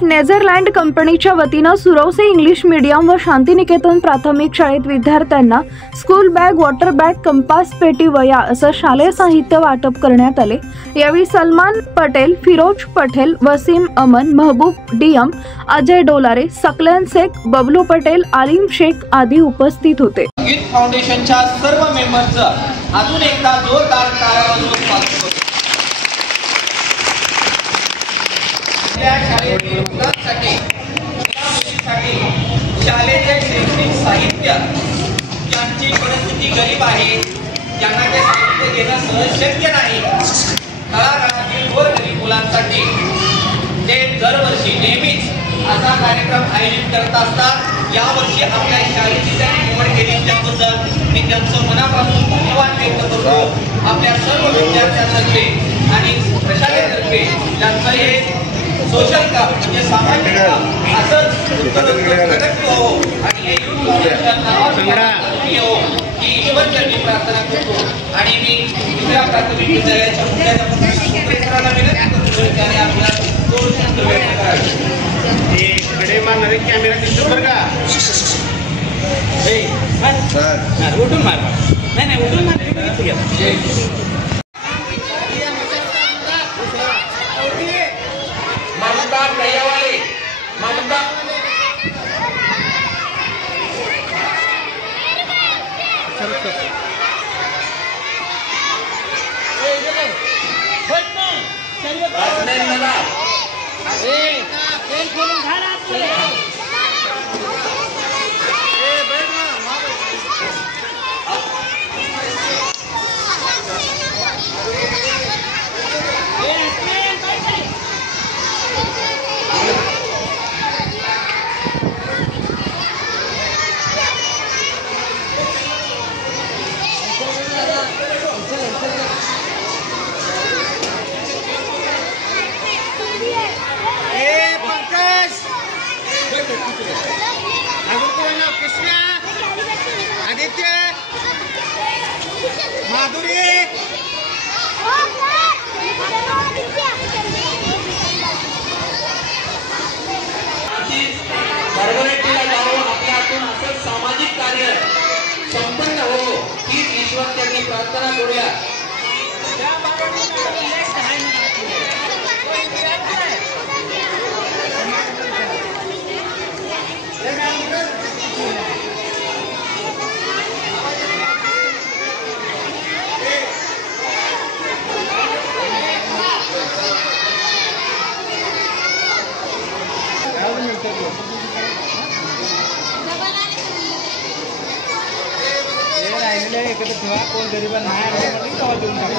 Of Netherland कंपनीच्या वतीनं Suravase English medium व शांतिनिकेतन प्राथमिक शाळेत विद्यार्थ्यांना school bag, water bag, compass, पेटी, वह्या असं शालेय साहित्य वाटप करण्यात आले। यावेळी सलमान पटेल, फिरोज पटेल, वसीम अमन, महबूब डीएम, अजय डोलारे, सकलेन शेख, बबलू पटेल, आलिम शेख आदी उपस्थित होते। गीत फाउंडेशनच्या सर्व मेंबर्सचं अजून एकदा जोरदार टाळ्या वाजवून स्वागत करतो। आपल्या शाळेतील मुलांसाठी शालेय शैक्षणिक साहित्य ज्यांची परिस्थिती गरीब आहे, ज्यांना ते साहित्य घेणं सहज शक्य नाही, तळागाळातील गोरगरीब मुलांसाठी ते दरवर्षी नेहमीच असा कार्यक्रम आयोजित करत असतात। यावर्षी आपल्या शाळेची त्यांनी निवड केली त्याबद्दल मी त्यांचं मनापासून धन्यवाद व्यक्त करतो। आपल्या सर्व विद्यार्थ्यांतर्फे आणि प्रशासनातर्फे त्यांचं हे सोशल काम म्हणजे सामाजिक काम असंच प्रगती हो आणि हे युथ फाउंडेशन हो ही ईश्वरचरणी प्रार्थना करतो। आणि मी दुसऱ्या प्राथमिक विद्यालयाच्या मुख्याध्यापकांना विनंती करतो की आपल्याला दोन शब्द व्यक्त करावे। कडे मारणारे कॅमेरा दिसतो बरं का? उठून मार, नाही उठून मार। ममता दयावाले, ममता सामाजिक कार्य संपन्न हो ही ईश्वर त्यांनी प्रार्थना करूया। एकत्र ठेवा, कोण गरीबांना नाही आलं म्हणजे तेव्हा देऊन टाका।